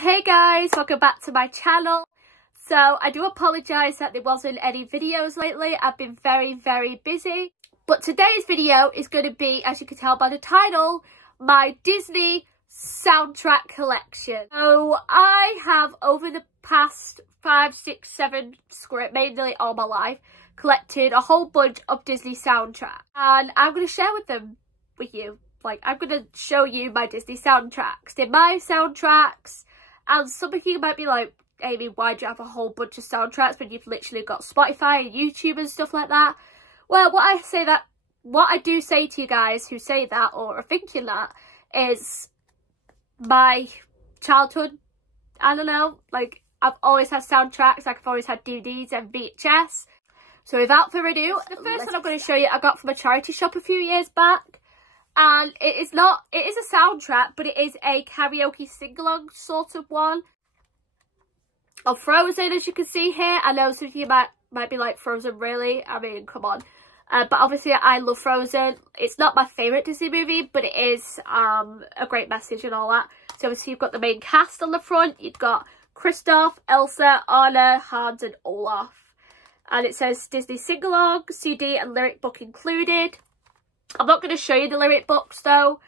Hey guys, welcome back to my channel. So I do apologise that there wasn't any videos lately. I've been very busy. But today's video is going to be, as you can tell by the title, my Disney soundtrack collection. So I have, over the past 5, 6, 7, mainly all my life, collected a whole bunch of Disney soundtracks. And I'm going to share with you. Like, I'm going to show you my Disney soundtracks. They're my soundtracks. And some of you might be like, Amy, why do you have a whole bunch of soundtracks when you've literally got Spotify and YouTube and stuff like that? Well, what I do say to you guys who say that or are thinking that is my childhood. I don't know, like, I've always had soundtracks, like I've always had DVDs and VHS. So without further ado, the first one I'm going to show you I got from a charity shop a few years back. And it is a soundtrack, but it is a karaoke sing-along sort of one of Frozen, as you can see here. I know some of you might be like, Frozen, really? I mean, come on. But obviously, I love Frozen. It's not my favourite Disney movie, but it is a great message and all that. So obviously, you've got the main cast on the front. You've got Kristoff, Elsa, Anna, Hans, and Olaf. And it says Disney sing-along, CD and lyric book included. I'm not going to show you the lyric books though,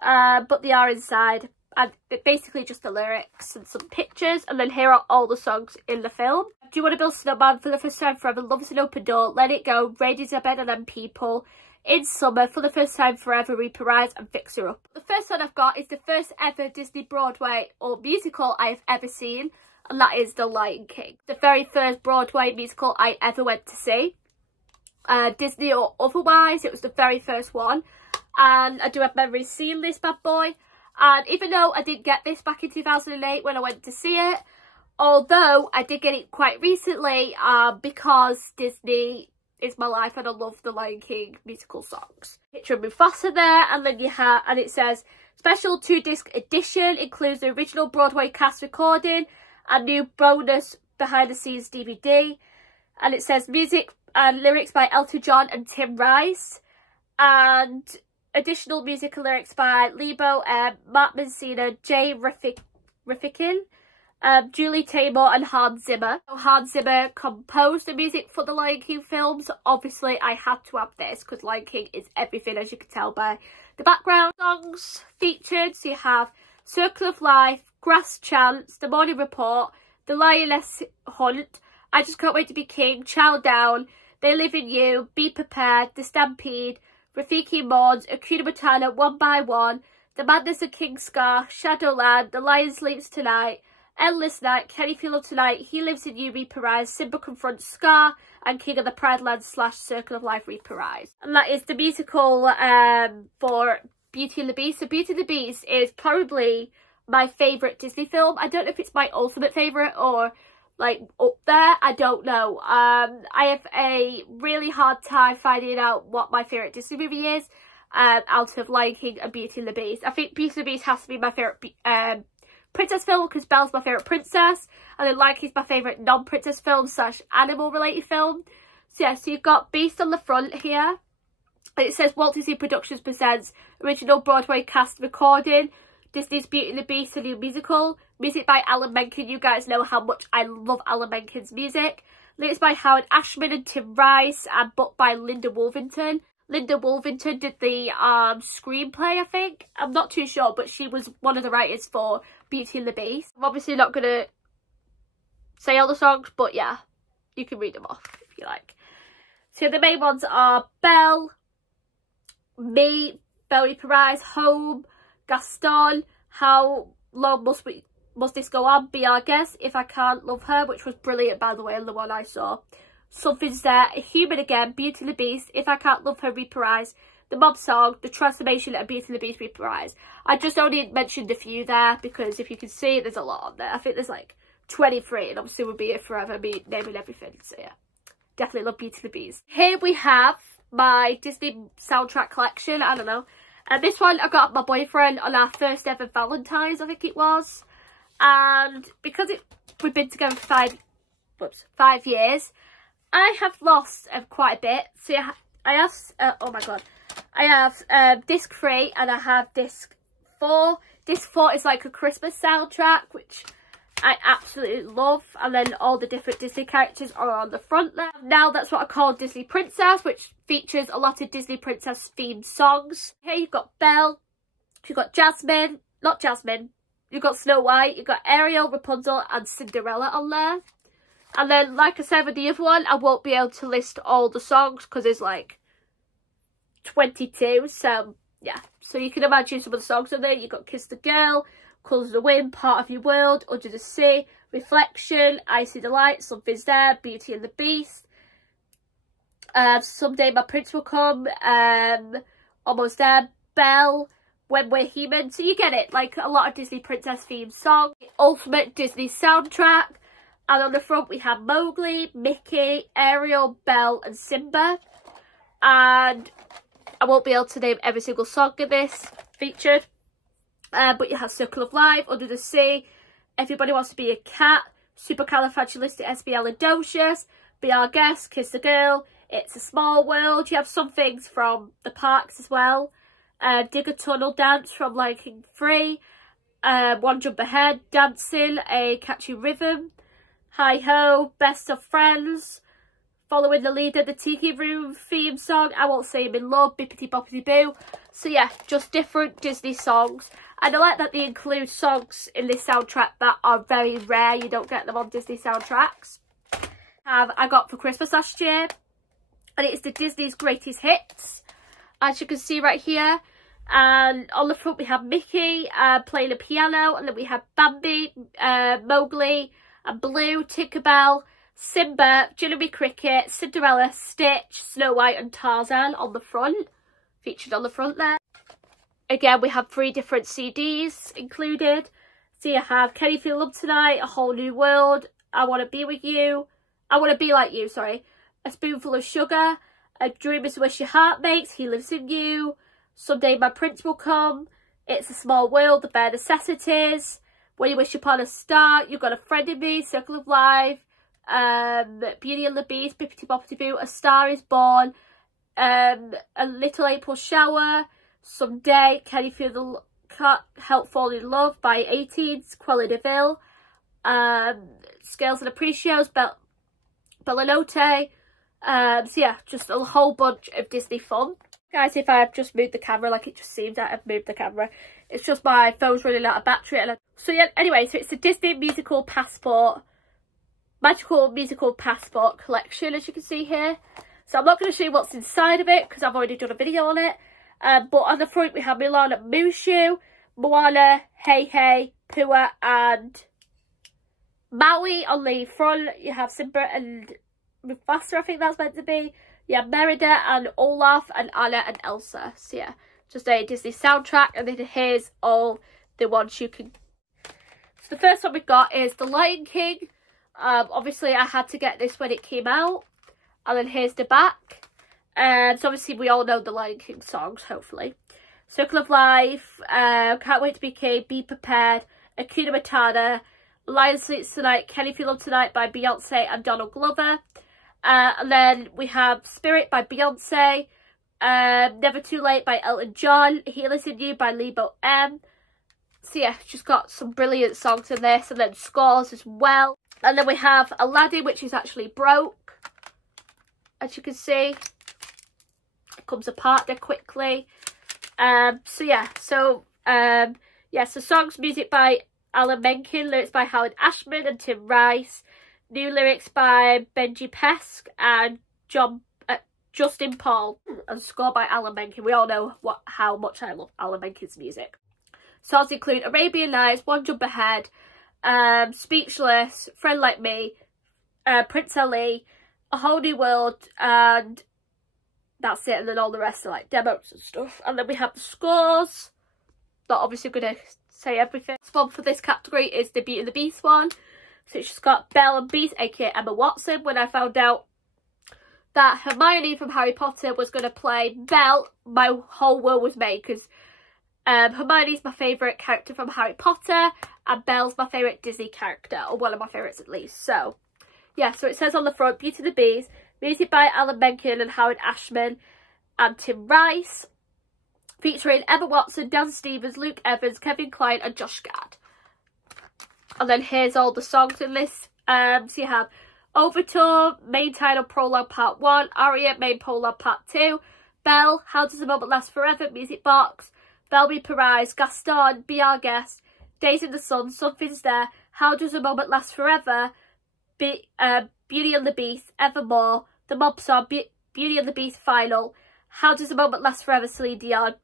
but they are inside. And basically just the lyrics and some pictures. And then here are all the songs in the film. Do You Want to Build a Snowman? For the First Time Forever, Love Is an Open Door, Let It Go, Rain Is a Bed and Them People, In Summer, For the First Time Forever, Reap Arise, and Fix Her Up. The first one I've got is the first ever Disney Broadway or musical I have ever seen, and that is The Lion King. The very first Broadway musical I ever went to see. Disney or otherwise, it was the very first one, and I do have memories seeing this bad boy. And even though I didn't get this back in 2008 when I went to see it, although I did get it quite recently, because Disney is my life and I love the Lion King musical songs. Picture of Mufasa there, and then you have, and it says special 2-disc edition includes the original Broadway cast recording and new bonus behind the scenes DVD, and it says music and lyrics by Elton John and Tim Rice, and additional music and lyrics by Lebo, Mark Messina, Jay Rifkin, Julie Taymor and Hans Zimmer. So Hans Zimmer composed the music for the Lion King films. Obviously I had to have this because Lion King is everything, as you can tell by the background. Songs featured, so you have Circle of Life, Grass Chance, The Morning Report, The Lioness Hunt, I Just Can't Wait to Be King, Chow Down, They Live in You, Be Prepared, The Stampede, Rafiki Mons, Akuna Matata, One by One, The Madness of King Scar, Shadowland, The Lion Sleeps Tonight, Endless Night, Can You Feel It Tonight, He Lives in You, Reap Arise, Simba Confronts Scar, and King of the Pride Land / Circle of Life, Reap Arise. And that is the musical for Beauty and the Beast. So Beauty and the Beast is probably my favourite Disney film. I don't know if it's my ultimate favourite or like up there, I don't know. I have a really hard time finding out what my favourite Disney movie is out of Lion King and Beauty and the Beast. I think Beauty and the Beast has to be my favourite princess film because Belle's my favourite princess, and then Lion King's my favourite non-princess film / animal related film. So yeah, so you've got Beast on the front here, and it says Walt Disney Productions presents original Broadway cast recording, Disney's Beauty and the Beast, a new musical. Music by Alan Menken. You guys know how much I love Alan Menken's music. Lyrics by Howard Ashman and Tim Rice, and book by Linda Woolvington. Linda Woolvington did the screenplay, I think. I'm not too sure, but she was one of the writers for Beauty and the Beast. I'm obviously not going to say all the songs, but yeah, you can read them off if you like. So the main ones are Belle, Me, Belle Parise, Home, Gaston, How Long Must This Go On, Be Our Guest, If I Can't Love Her, which was brilliant by the way, and the one I saw. Something's There, Human Again, Beauty and the Beast, If I Can't Love Her, Reap Arise, The Mob Song, The Transformation, and Beauty and the Beast, Reap Arise. I just only mentioned a few there because if you can see, there's a lot on there. I think there's like 23, and obviously we'll be here forever, me naming everything. So yeah, definitely love Beauty and the Beast. Here we have my Disney soundtrack collection. I don't know. And this one I got my boyfriend on our first ever Valentine's, I think it was. And because we've been together for 5 years, I have lost quite a bit. So yeah, I have, oh my god, I have disc 3 and I have disc 4. Disc 4 is like a Christmas soundtrack, which I absolutely love. And then all the different Disney characters are on the front there. Now that's what I call Disney Princess, which features a lot of Disney Princess themed songs. Here you've got Belle, you've got Jasmine, not Jasmine, you've got Snow White, you've got Ariel, Rapunzel and Cinderella on there. And then, like I said with the other one, I won't be able to list all the songs because there's like 22. So, yeah. So you can imagine some of the songs on there. You've got Kiss the Girl, Colours of the Wind, Part of Your World, Under the Sea, Reflection, Icy Delight, Something's There, Beauty and the Beast, Someday My Prince Will Come, Almost There, Belle, When We're Human. So you get it, like a lot of Disney Princess themed songs. Ultimate Disney soundtrack. And on the front we have Mowgli, Mickey, Ariel, Belle and Simba. And I won't be able to name every single song in this featured. But you have Circle of Life, Under the Sea, Everybody Wants to Be a Cat, Supercalifragilisticexpialidocious, Be Our Guest, Kiss the Girl, It's a Small World. You have some things from the parks as well. Dig a Tunnel Dance from Lion King 3, One Jump Ahead, Dancing, A Catchy Rhythm, Hi Ho, Best of Friends, Following the Leader, the Tiki Room theme song, I Won't Say I'm in Love, Bippity Boppity Boo. So yeah, just different Disney songs. And I like that they include songs in this soundtrack that are very rare. You don't get them on Disney soundtracks. I got for Christmas last year. And it's the Disney's Greatest Hits. As you can see right here. And on the front we have Mickey playing a piano. And then we have Bambi, Mowgli and Blue, Tinkerbell, Simba, Jiminy Cricket, Cinderella, Stitch, Snow White and Tarzan on the front. Featured on the front there. Again, we have 3 different CDs included. So you have Can You Feel Love Tonight, A Whole New World, I Want to Be With You, I Want to Be Like You, sorry, A Spoonful of Sugar, A Dream Is a Wish Your Heart Makes, He Lives in You, Someday My Prince Will Come, It's a Small World, The Bare Necessities, When You Wish Upon a Star, You've Got a Friend in Me, Circle of Life, Beauty and the Beast, Bippity Boppity Boo, A Star Is Born, A Little April Shower, Someday, Can You Feel the Can't Help Falling in Love by 18's, Cruella de Vil, Scales and Apprecios, Bellanote. So yeah, just a whole bunch of Disney fun. Guys, if I have just moved the camera, like it just seems that I've moved the camera, it's just my phone's running out of battery. So yeah, anyway, so it's the Disney Musical Passport, Magical Musical Passport collection, as you can see here. So I'm not going to show you what's inside of it because I've already done a video on it. But on the front we have Mulan and Mushu, Moana, Hey Hey, Pua and Maui. On the front you have Simba and Mufasa, I think that's meant to be. You have Merida and Olaf and Anna and Elsa. So yeah, just a Disney soundtrack. And then here's all the ones you can. So the first one we've got is The Lion King. Obviously I had to get this when it came out. And then here's the back. So obviously we all know the Lion King songs, hopefully. Circle of Life, Can't Wait to Be King, Be Prepared, Hakuna Matata, Lion Sleeps Tonight, Can You Feel Love Tonight by Beyonce and Donald Glover. And then we have Spirit by Beyonce, Never Too Late by Elton John, He Lives in You by Lebo M. So yeah, just got some brilliant songs in this, and then scores as well. And then we have Aladdin, which is actually broke, as you can see. Comes apart there quickly. So yeah, so songs, music by Alan Menken, lyrics by Howard Ashman and Tim Rice, new lyrics by Benji Pesk and Justin Paul, and score by Alan Menken. We all know how much I love Alan Menken's music. Songs include Arabian Nights, One Jump Ahead, Speechless, Friend Like Me, Prince Ali, A Whole New World, and that's it. And then all the rest are like demos and stuff. And then we have the scores. Not obviously going to say everything. The one for this category is the Beauty and the Beast one. So it's just got Belle and Beast, aka Emma Watson. When I found out that Hermione from Harry Potter was going to play Belle, my whole world was made, because Hermione's my favourite character from Harry Potter, and Belle's my favourite Disney character, or one of my favourites at least. So yeah, so it says on the front, Beauty and the Beast, music by Alan Menken and Howard Ashman and Tim Rice, featuring Emma Watson, Dan Stevens, Luke Evans, Kevin Kline and Josh Gad. And then here's all the songs in this. So you have Overture, main title prologue part 1, aria, main prologue part 2, Belle, How Does a Moment Last Forever, music box, Belle Be Parise, Gaston, Be Our Guest, Days in the Sun, Something's There, How Does a Moment Last Forever, Beauty and the Beast, Evermore, The Mob Song, Beauty and the Beast final, How Does a Moment Last Forever, Celine Dion,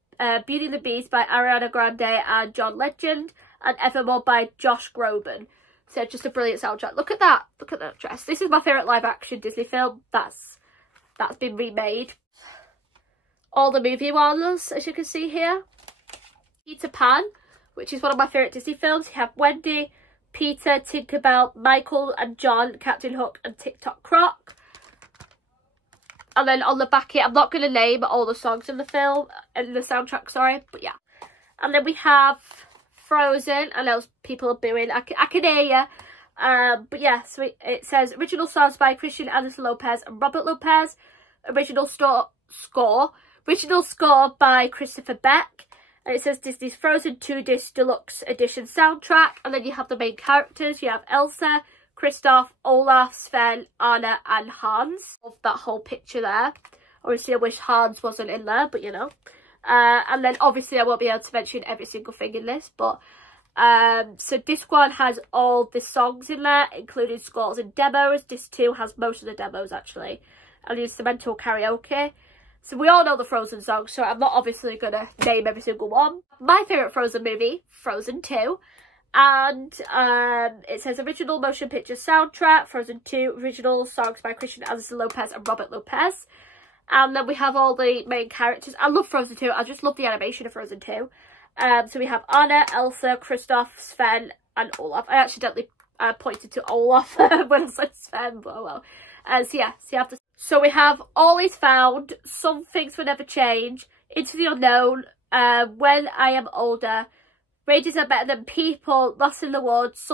Beauty and the Beast by Ariana Grande and John Legend, and Evermore by Josh Groban. So just a brilliant soundtrack. Look at that dress. This is my favourite live action Disney film that's been remade. All the movie ones, as you can see here. Peter Pan, which is one of my favourite Disney films. You have Wendy, Peter, Tinkerbell, Michael and John, Captain Hook and TikTok Croc. And then on the back here, I'm not going to name all the songs in the film, in the soundtrack, sorry, but yeah. And then we have Frozen. I know people are booing, I can hear you. But yeah, so it says original songs by Christian Anderson Lopez and Robert Lopez. Original score by Christopher Beck. And it says Disney's Frozen 2 Disc Deluxe Edition soundtrack. And then you have the main characters. You have Elsa, Kristoff, Olaf, Sven, Anna and Hans. Love that whole picture there. Obviously I wish Hans wasn't in there, but you know. And then obviously I won't be able to mention every single thing in this, but so disc 1 has all the songs in there, including scores and demos. Disc 2 has most of the demos actually, and instrumental karaoke. So we all know the Frozen songs, so I'm not obviously going to name every single one. My favourite Frozen movie, Frozen 2. And it says original motion picture soundtrack, Frozen 2, original songs by Christian Anderson Lopez and Robert Lopez. And then we have all the main characters. I love Frozen 2, I just love the animation of Frozen 2. So we have Anna, Elsa, Kristoff, Sven and Olaf. I accidentally pointed to Olaf when I said Sven, but oh well. So yeah, so we have All Is Found, Some Things Will Never Change, Into the Unknown, When I Am Older, Rages Are Better Than People, Lost in the Woods,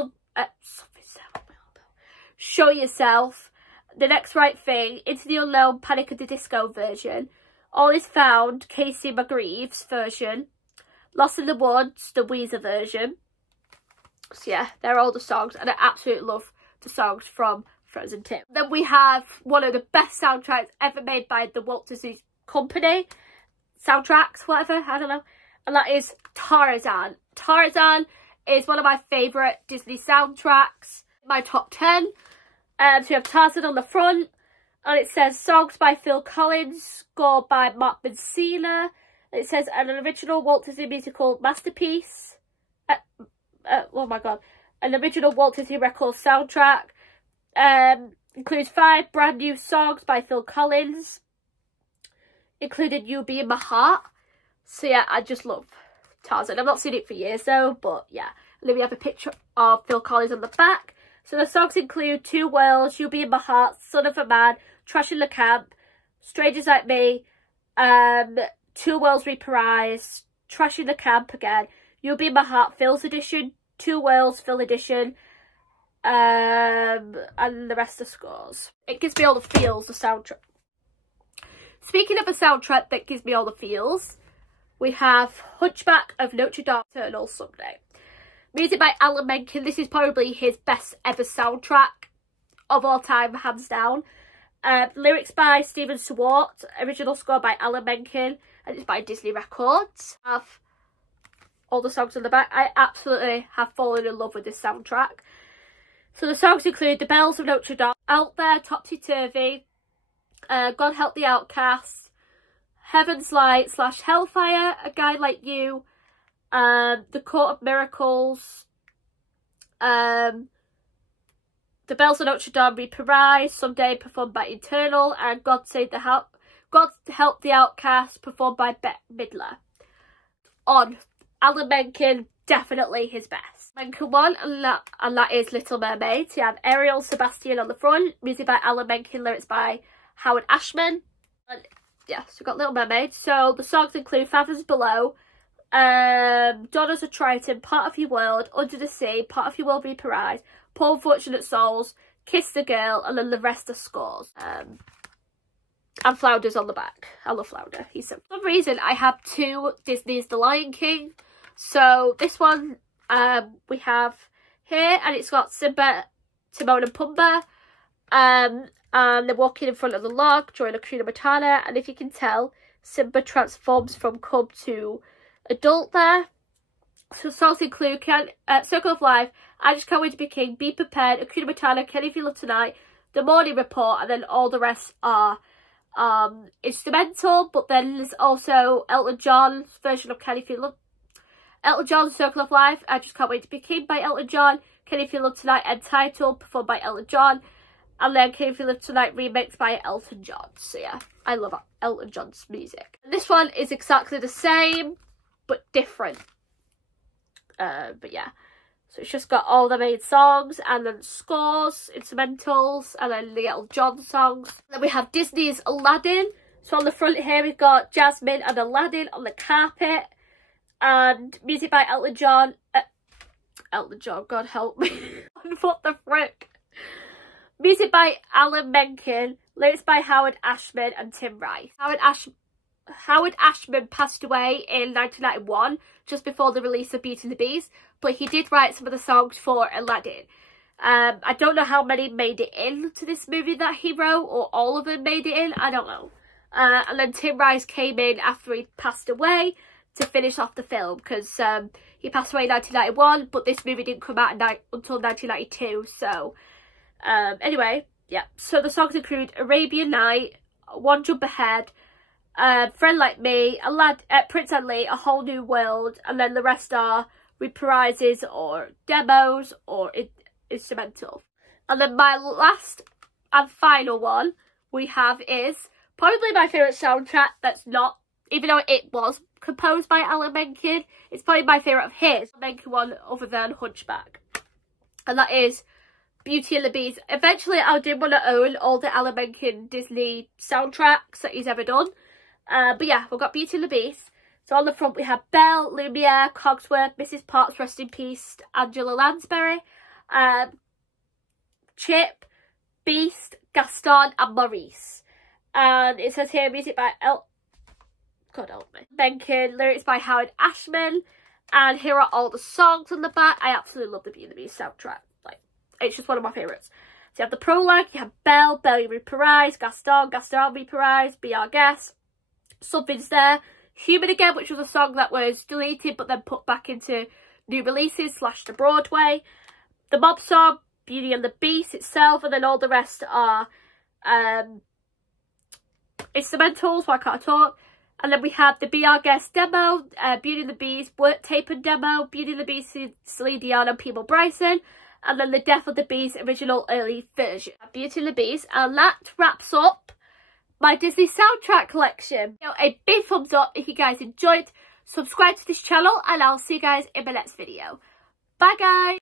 Show Yourself, The Next Right Thing, Into the Unknown, Panic at the Disco version, All Is Found, Casey McGreeves version, Lost in the Woods, the Weezer version. So yeah, they're all the songs, and I absolutely love the songs from Frozen 2. Then we have one of the best soundtracks ever made by the Walt Disney Company. Soundtracks, whatever, I don't know. And that is Tarzan. Tarzan is one of my favourite Disney soundtracks. My top 10. So we have Tarzan on the front. And it says songs by Phil Collins, score by Mark Mancina. And it says an original Walt Disney musical masterpiece. Oh my god. An original Walt Disney Records soundtrack. Includes 5 brand new songs by Phil Collins. Including You Be In My Heart. So yeah, I just love Tarzan. I've not seen it for years though, but yeah. And then we have a picture of Phil Collins on the back. So the songs include Two Worlds, You'll Be In My Heart, Son of a Man, Trash in the Camp, Strangers Like Me, Two Worlds Reprise, Trash in the Camp again, You'll Be In My Heart, Phil's Edition, Two Worlds, Phil Edition, and the rest of the scores. It gives me all the feels, the soundtrack. Speaking of a soundtrack that gives me all the feels, we have Hunchback of Notre Dame Eternal Someday. Music by Alan Menken. This is probably his best ever soundtrack of all time, hands down. Lyrics by Stephen Swart. Original score by Alan Menken. And it's by Disney Records. I have all the songs on the back. I absolutely have fallen in love with this soundtrack. So the songs include The Bells of Notre Dame, Out There, Topsy Turvy, God Help the Outcast, Heaven's Light / Hellfire, A Guy Like You, The Court of Miracles, The Bells of Notre Dame Reprise, Someday performed by Eternal, and God Help the Outcast performed by Bette Midler. On Alan Menken, definitely his best. Menken one, and that is Little Mermaid. So you have Ariel Sebastian on the front, music by Alan Menken, lyrics by Howard Ashman. And yeah, so we've got Little Mermaid. So the songs include Fathoms Below, Daughters of Triton, Part of Your World, Under the Sea, Part of Your World Reprise, Poor Unfortunate Souls, Kiss the Girl, and then the rest of scores. And Flounder's on the back. I love Flounder. For some reason, I have 2 Disney's The Lion King. So this one, we have here, and it's got Simba, Timon and Pumbaa, and they're walking in front of the log during Hakuna Matata, and if you can tell, Simba transforms from cub to adult there. So songs include Circle of Life, I Just Can't Wait to Be King, Be Prepared, Hakuna Matata, Can You Feel Love Tonight, The Morning Report, and then all the rest are instrumental. But then there's also Elton John's version of Can You Feel Love, Elton John's Circle of Life, I Just Can't Wait to Be King by Elton John, Can You Feel Love Tonight Entitled, performed by Elton John, and then Can You Feel Love Tonight remixed by Elton John. So yeah, I love Elton John's music. And this one is exactly the same, but different. But yeah, so it's just got all the main songs, and then scores, instrumentals, and then the Elton John songs. Then we have Disney's Aladdin. So on the front here we've got Jasmine and Aladdin on the carpet, and music by Elton John. Elton John, God help me. What the frick? Music by Alan Menken, lyrics by Howard Ashman and Tim Rice. Howard Ashman passed away in 1991, just before the release of Beauty and the Beast, but he did write some of the songs for Aladdin. I don't know how many made it into this movie that he wrote, or all of them made it in, I don't know. And then Tim Rice came in after he passed away to finish off the film, because he passed away in 1991, but this movie didn't come out until 1992, so... anyway, yeah, so the songs include Arabian Night, One Jump Ahead, Friend Like Me, Prince and Lee, A Whole New World, and then the rest are reprises or demos or instrumental. And then my last and final one we have is probably my favourite soundtrack that's not, even though it was composed by Alan Menken, it's probably my favourite of his, Menken one other than Hunchback. And that is Beauty and the Beast. Eventually I did want to own all the Alan Menken Disney soundtracks that he's ever done. But yeah, we've got Beauty and the Beast. So on the front we have Belle, Lumiere, Cogsworth, Mrs. Potts, rest in peace, Angela Lansbury, Chip, Beast, Gaston and Maurice. And it says here music by God help me, Menken, lyrics by Howard Ashman, and here are all the songs on the back. I absolutely love the Beauty and the Beast soundtrack. It's just one of my favourites. So you have the prologue, you have Belle, Belle reprise, Gaston, Gaston reprise, Be Our Guest, Something's There, Human Again, which was a song that was deleted but then put back into new releases / to Broadway, the Mob song, Beauty and the Beast itself, and then all the rest are instrumentals, Why Can't I Talk? And then we have the Be Our Guest demo, Beauty and the Beast, Work Tape and demo, Beauty and the Beast, Celine Dion and Peeble Bryson, and then the Death of the Beast original early version, Beauty and the Beast. And that wraps up my Disney soundtrack collection. You know, a big thumbs up if you guys enjoyed. Subscribe to this channel and I'll see you guys in my next video. Bye guys!